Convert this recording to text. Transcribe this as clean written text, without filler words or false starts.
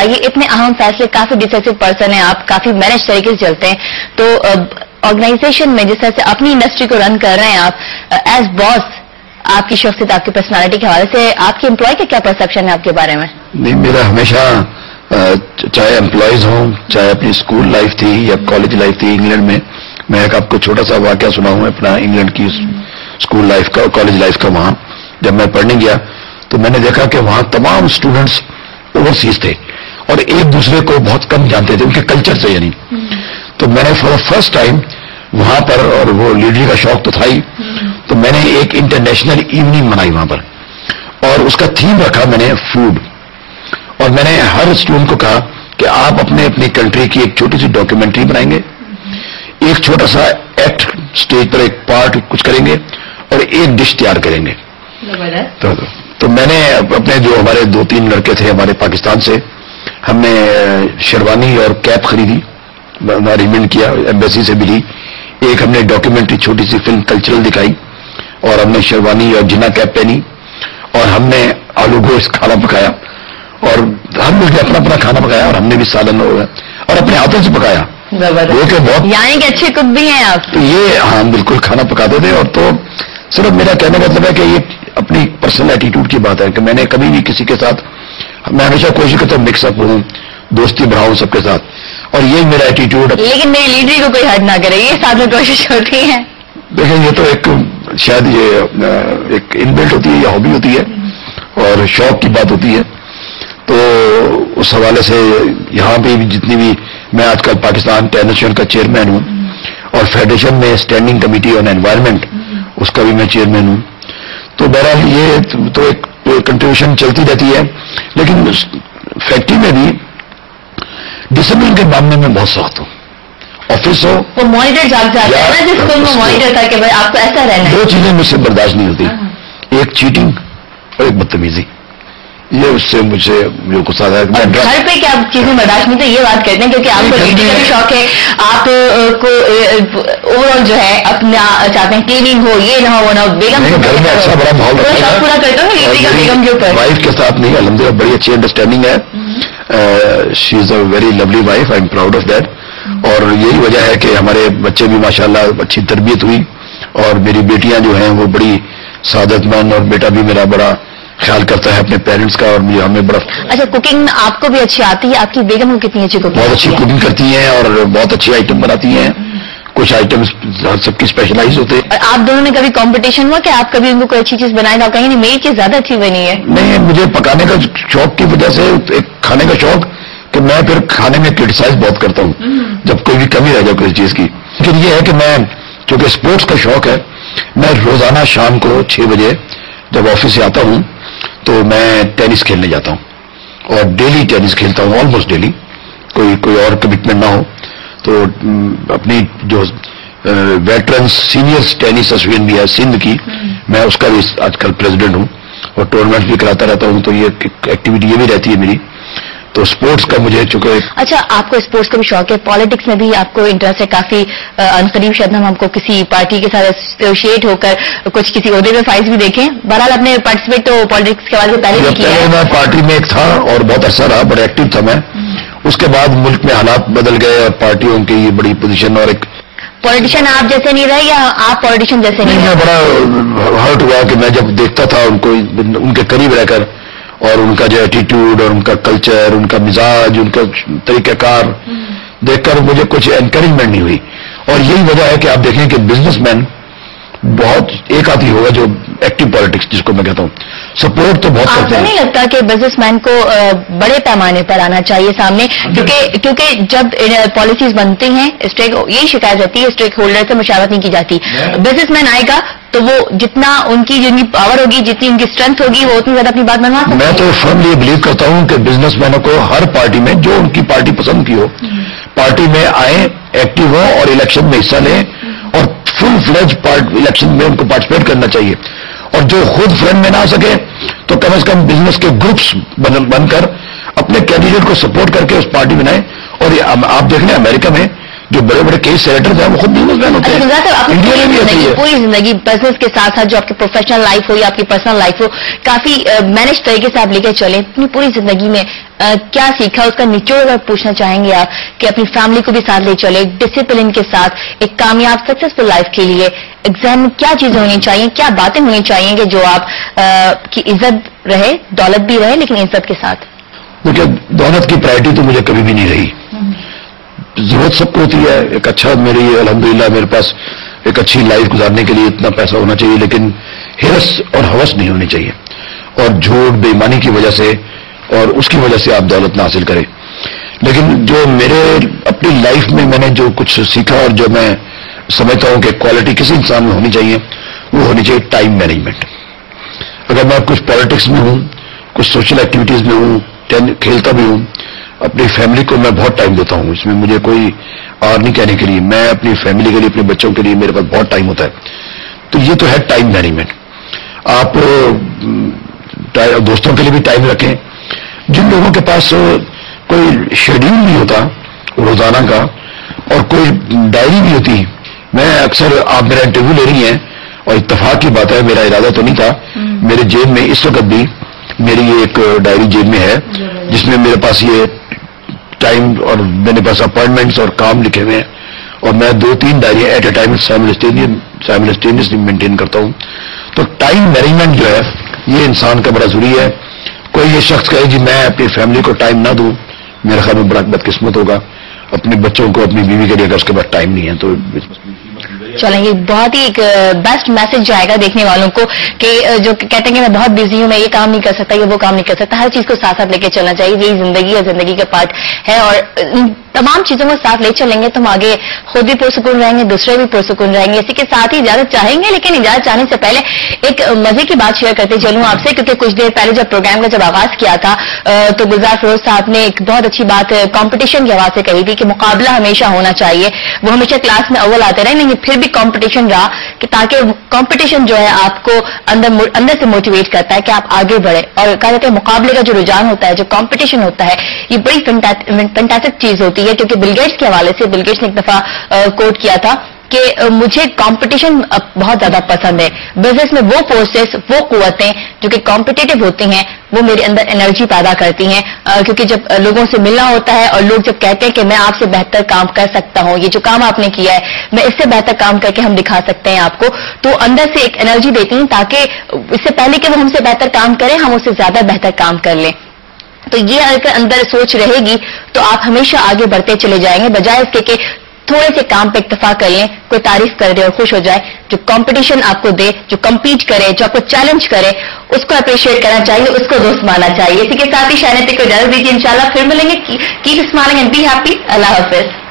یہ اتنے اہم فیصلے، کافی ڈیسیسو پرسن ہیں آپ، کافی مینج طریقے سے چلتے ہیں، تو آرگنائزیشن میں جس طرح سے اپنی انڈسٹری کو رن کر رہے ہیں آپ ایز باس، آپ کی شخصیت، آپ کی پرسنالٹی کے حوالے سے آپ کے امپلائی کا کیا پرسپشن ہے آپ کے بارے میں؟ نہیں، میرا ہمیشہ چاہے امپلائیز ہوں، چاہے اپنی اسکول لائف تھی یا کالج لائف تھی انگلینڈ میں ایک آپ کو چھوٹا سا واقعہ سنا ہوں اپنا انگلینڈ کی اسکول لائف کا اور کالج لائف کا. وہاں جب میں پڑھنے گیا تو میں نے دیکھا کہ وہاں تمام اسٹوڈنٹس اوورسیز تھے اور ایک دوسرے کو بہت کم جانتے تھے ان کے کلچر سے، یعنی تو میں نے فار فرسٹ ٹائم وہاں پر، اور وہ لیڈری کا شوق تو تھا ہی، تو میں نے ایک انٹرنیشنل ایوننگ منائی وہاں پر، اور اس کا تھیم رکھا میں نے فوڈ. اور میں نے ہر اسٹوڈنٹ کو کہا کہ آپ اپنی کنٹری کی ایک چھوٹی سی ڈاکیومنٹری بنائیں گے، ایک چھوٹا سا ایکٹ اسٹیج پر ایک پارٹ کچھ کریں گے اور ایک ڈش تیار کریں گے. تو میں نے اپنے جو ہمارے 2-3 لڑکے تھے ہمارے پاکستان سے، ہم نے شیروانی اور کیپ خریدی، ارینجمنٹ کیا، ایمبیسی سے بھی لی. ایک ہم نے ڈاکیومنٹری چھوٹی سی فلم کلچرل دکھائی، اور ہم نے شیروانی اور جنا کیپ پہنی، اور ہم نے آلو گوشت کھانا پکایا، اور ہم نے اپنا اپنا کھانا پکایا، اور ہم نے بھی سالن اور اپنے ہاتھوں سے پکایا. وہ کہ بہت، یعنی کہ اچھے کک بھی ہیں آپ. یہ ہاں بالکل کھانا پکاتے تھے. اور تو صرف میرا کہنے کا مطلب ہے کہ یہ اپنی پرسنل ایٹیٹیوڈ کی بات ہے کہ میں نے کبھی بھی کسی کے ساتھ، میں ہمیشہ کوشش کرتا ہوں مکس اپ ہوں، دوستی بڑھاؤں سب کے ساتھ، اور یہی میرا ایٹیٹیوڈ. لیکن میری لیڈری کو کوئی حد نہ کرے، یہ ساتھ میں کوشش ہوتی ہے. دیکھیں یہ تو ایک شاید یہ ایک انبلٹ ہوتی ہے یا ہابی ہوتی ہے اور شوق کی بات ہوتی ہے. تو اس حوالے سے یہاں پہ جتنی بھی، میں آج کل پاکستان ٹینس کا چیئرمین ہوں، اور فیڈریشن میں اسٹینڈنگ کمیٹی آن انوائرمنٹ اس کا بھی میں چیئرمین ہوں. تو بہرحال یہ تو ایک کنٹریبیوشن چلتی رہتی ہے. لیکن فیکٹری میں بھی ڈسپلن کے معاملے میں بہت سخت ہوں. آفس ہو، وہ مانیٹر چاہتا ہے نا جس کو میں مانیٹر تھا کہ بھائی آپ کو ایسا رہنا ہے. 2 چیزیں مجھ سے برداشت نہیں ہوتی، ایک چیٹنگ اور ایک بدتمیزی. یہ اس سے مجھے جو غصہ آتا ہے. گھر پہ کیا چیزیں برداشت نہیں تو یہ بات کرتے ہیں کیونکہ آپ کو لیڈی کا بھی شوق ہے، آپ کو اوور آل جو ہے اپنا چاہتے ہیں کلیننگ ہو، یہ نہ ہو وہ نہ ہو. بیگم گھر میں اچھا بڑا ماحول شوق پورا کرتا ہوں لیڈی کا بیگم کے اوپر. وائف کے ساتھ نہیں، الحمدللہ بڑی اچھی انڈرسٹینڈنگ ہے. She is a very lovely wife, I am proud of that. اور یہی وجہ ہے کہ ہمارے بچے بھی ماشاءاللہ اچھی تربیت ہوئی، اور میری بیٹیاں جو ہیں وہ بڑی سعادت مند، اور بیٹا بھی میرا بڑا خیال کرتا ہے اپنے پیرنٹس کا، اور مجھے ہمیں بڑا. اچھا، کوکنگ آپ کو بھی اچھی آتی ہے؟ آپ کی بیگم کو کتنی اچھی کوکنگ؟ بہت اچھی کوکنگ کرتی ہیں اور بہت اچھی آئٹم بناتی ہیں. کچھ آئٹم سب کی اسپیشلائز ہوتے ہیں. اور آپ دونوں میں کبھی کمپٹیشن ہوا کہ آپ کبھی ان کو کوئی اچھی چیز بنائے گا کہیں نہیں میری چیز زیادہ اچھی بنی ہے؟ نہیں، مجھے پکانے کا شوق کی وجہ سے ایک کھانے کا شوق کہ میں پھر کھانے میں کرٹیسائز بہت کرتا ہوں جب کوئی بھی کمی رہ جائے کسی چیز کی. لیکن یہ ہے کہ میں چونکہ اسپورٹس کا شوق ہے، میں روزانہ شام کو 6 بجے جب آفس سے آتا ہوں تو میں ٹینس کھیلنے جاتا ہوں، اور ڈیلی ٹینس کھیلتا ہوں، آلموسٹ ڈیلی، کوئی اور کمٹمنٹ نہ ہو تو. اپنی جو ویٹرنس سینئر ٹینس ایسوسیشن بھی ہے سندھ کی، میں اس کا بھی آج کل پریزیڈنٹ ہوں، اور ٹورنامنٹ بھی کراتا رہتا ہوں. تو یہ ایکٹیویٹی یہ بھی رہتی ہے میری. تو اسپورٹس کا مجھے چونکہ. اچھا، آپ کو اسپورٹس کا بھی شوق ہے، پالیٹکس میں بھی آپ کو انٹرسٹ ہے کافی عنقریب شاید ہم کو کسی پارٹی کے ساتھ ایسوسیٹ ہو کر کچھ کسی عہدے میں فائز بھی دیکھیں. بہرحال آپ نے پارٹیسپیٹ تو پالیٹکس کے حوالے سے پہلے بھی کیا ہے. میں پارٹی میں ایک تھا اور بہت عرصہ رہا، بڑا ایکٹیو تھا میں. اس کے بعد ملک میں حالات بدل گئے اور پارٹیوں کی بڑی پوزیشن، اور ایک پولیٹیشین آپ جیسے نہیں رہے یا آپ پولیٹیشین جیسے نہیں میں بڑا ہرٹ ہوا کہ میں جب دیکھتا تھا ان کو، ان کے قریب رہ کر، اور ان کا جو ایٹیٹیوڈ اور ان کا کلچر، ان کا مزاج، ان کا طریقہ کار دیکھ کر مجھے کچھ انکریجمنٹ نہیں ہوئی. اور یہی وجہ ہے کہ آپ دیکھیں کہ بزنس مین بہت ایک آدھی ہوگا جو ایکٹیو پالیٹکس جس کو میں کہتا ہوں، سپورٹ تو بہت کرتے ہیں. نہیں لگتا کہ بزنس مین کو بڑے پیمانے پر آنا چاہیے سامنے، کیونکہ جب پالیسیز بنتی ہیں یہی شکایت رہتی ہے اسٹیک ہولڈر سے مشاورت نہیں کی جاتی. بزنس مین آئے گا تو وہ جتنا ان کی جتنی پاور ہوگی، جتنی ان کی اسٹرینتھ ہوگی، وہ اتنی زیادہ اپنی بات منوا سکتے ہیں. میں تو فرملی بلیو کرتا ہوں کہ بزنس مینوں کو ہر پارٹی میں جو ان کی پارٹی پسند کی ہو، پارٹی میں آئیں، ایکٹیو ہوں اور الیکشن میں حصہ لیں، اور فل فلیج الیکشن میں ان کو پارٹیسپیٹ کرنا چاہیے. اور جو خود فرنٹ میں نہ آ سکے تو کم از کم بزنس کے گروپس بن کر اپنے کینڈیڈیٹ کو سپورٹ کر کے اس پارٹی بنائیں. اور آپ دیکھ لیں امریکہ میں جو بڑے بڑے کیس سینیٹر ہیں وہ خود بزنس مین ہوتے ہیں. انڈیا میں بھی ایسا ہی ہے. پوری زندگی بزنس کے ساتھ ساتھ جو آپ کی پروفیشنل لائف ہو یا آپ کی پرسنل لائف ہو کافی مینج طریقے سے آپ لے کے چلیں. اپنی پوری زندگی میں کیا سیکھا اس کا نچوڑ اگر پوچھنا چاہیں گے آپ کہ اپنی فیملی کو بھی ساتھ لے چلے ڈسپلن کے ساتھ ایک کامیاب سکسیسفل لائف کے لیے ایگزام میں کیا چیزیں ہونی چاہیے, کیا باتیں ہونی چاہیے کہ جو آپ کی عزت رہے, دولت بھی رہے لیکن عزت کے ساتھ؟ دیکھیے دولت کی پرائرٹی تو مجھے کبھی بھی نہیں رہی. ضرورت سب کو ہوتی ہے. ایک اچھا میری الحمدللہ میرے پاس ایک اچھی لائف گزارنے کے لیے اتنا پیسہ ہونا چاہیے, لیکن ہرس اور ہوس نہیں ہونی چاہیے, اور جھوٹ بے ایمانی کی وجہ سے اور اس کی وجہ سے آپ دولت نہ حاصل کریں. لیکن جو میرے اپنی لائف میں نے جو کچھ سیکھا اور جو میں سمجھتا ہوں کہ کوالٹی کسی انسان میں ہونی چاہیے وہ ہونی چاہیے ٹائم مینجمنٹ. اگر میں کچھ پالیٹکس میں ہوں, کچھ سوشل ایکٹیویٹیز میں ہوں, کھیلتا بھی ہوں, اپنی فیملی کو میں بہت ٹائم دیتا ہوں. اس میں مجھے کوئی اور نہیں کہنے کے لیے, میں اپنی فیملی کے لیے اپنے بچوں کے لیے میرے پاس بہت ٹائم ہوتا ہے. تو یہ تو ہے ٹائم مینجمنٹ. آپ دوستوں کے لیے بھی ٹائم رکھیں. جن لوگوں کے پاس کوئی شیڈیول نہیں ہوتا روزانہ کا اور کوئی ڈائری نہیں ہوتی, میں اکثر آپ میرا انٹرویو لے رہی ہیں اور اتفاق کی بات ہے, میرا ارادہ تو نہیں تھا, میرے جیب میں اس وقت بھی میری یہ ایک ڈائری جیب میں ہے جس میں میرے پاس یہ ٹائم اور میرے پاس اپوائنٹمنٹس اور کام لکھے ہوئے ہیں, اور میں 2-3 ڈائریاں at a time simultaneously maintain کرتا ہوں. تو ٹائم مینجمنٹ جو ہے یہ انسان کا بڑا ضروری ہے. کوئی یہ شخص کہے جی میں اپنی فیملی کو ٹائم نہ دوں, میرے خیال میں بڑا بدقسمت ہوگا. اپنے بچوں کو اپنی بیوی کے لیے اگر اس کے بعد ٹائم نہیں ہے تو چلیں یہ بہت ہی ایک بیسٹ میسج جائے گا دیکھنے والوں کو کہ جو کہتے ہیں کہ میں بہت بزی ہوں, میں یہ کام نہیں کر سکتا, یہ وہ کام نہیں کر سکتا. ہر چیز کو ساتھ ساتھ لے کے چلنا چاہیے. یہی زندگی ہے, زندگی کا پارٹ ہے, اور تمام چیزوں کو ساتھ لے چلیں گے تو ہم آگے خود بھی پرسکون رہیں گے, دوسرے بھی پرسکون رہیں گے. اسی کے ساتھ ہی اجازت چاہیں گے, لیکن اجازت چاہنے سے پہلے ایک مزے کی بات شیئر کرتے چلوں آپ سے, کیونکہ کچھ دیر پہلے جب پروگرام کا جب آغاز کیا تھا تو گلزار فیروز صاحب نے ایک بہت اچھی بات کمپٹیشن کے حوالے سے کہی تھی کہ مقابلہ ہمیشہ ہونا چاہیے. وہ ہمیشہ کلاس میں اول آتے رہے, نہیں پھر بھی کمپٹیشن رہا کہ تاکہ کمپٹیشن جو ہے آپ کو اندر سے موٹیویٹ کرتا ہے کہ آپ آگے بڑھے. اور کہا جاتا ہے مقابلے کا جو رجحان ہوتا ہے, جو کمپٹیشن ہوتا ہے, یہ بڑی فینٹاسٹک چیز ہوتی ہے. کیونکہ بل گیٹس کے حوالے سے بل گیٹس نے ایک دفعہ کوٹ کیا تھا کہ مجھے کمپٹیشن بہت زیادہ پسند ہے. بزنس میں وہ فورسز, وہ قوتیں جو کہ کمپٹیٹو ہوتی ہیں وہ میرے اندر انرجی پیدا کرتی ہیں, کیونکہ جب لوگوں سے ملنا ہوتا ہے اور لوگ جب کہتے ہیں کہ میں آپ سے بہتر کام کر سکتا ہوں, یہ جو کام آپ نے کیا ہے میں اس سے بہتر کام کر کے ہم دکھا سکتے ہیں آپ کو, تو اندر سے ایک انرجی دیتی ہیں تاکہ اس سے پہلے کہ وہ ہم سے بہتر کام کریں ہم اس سے زیادہ بہتر کام کر لیں. تو یہ اگر اندر سوچ رہے گی تو آپ ہمیشہ آگے بڑھتے چلے جائیں گے, بجائے اس کے کہ تھوڑے سے کام پہ اکتفا کر لیں, کوئی تعریف کر دے اور خوش ہو جائے. جو کمپٹیشن آپ کو دے, جو کمپیٹ کرے, جو آپ کو چیلنج کرے, اس کو اپریشیٹ کرنا چاہیے, اس کو دوست ماننا چاہیے. اسی کے ساتھ ہی شائنہ کو اجازت دیجیے, انشاءاللہ پھر ملیں گے. Keep smiling and be happy. اللہ حافظ.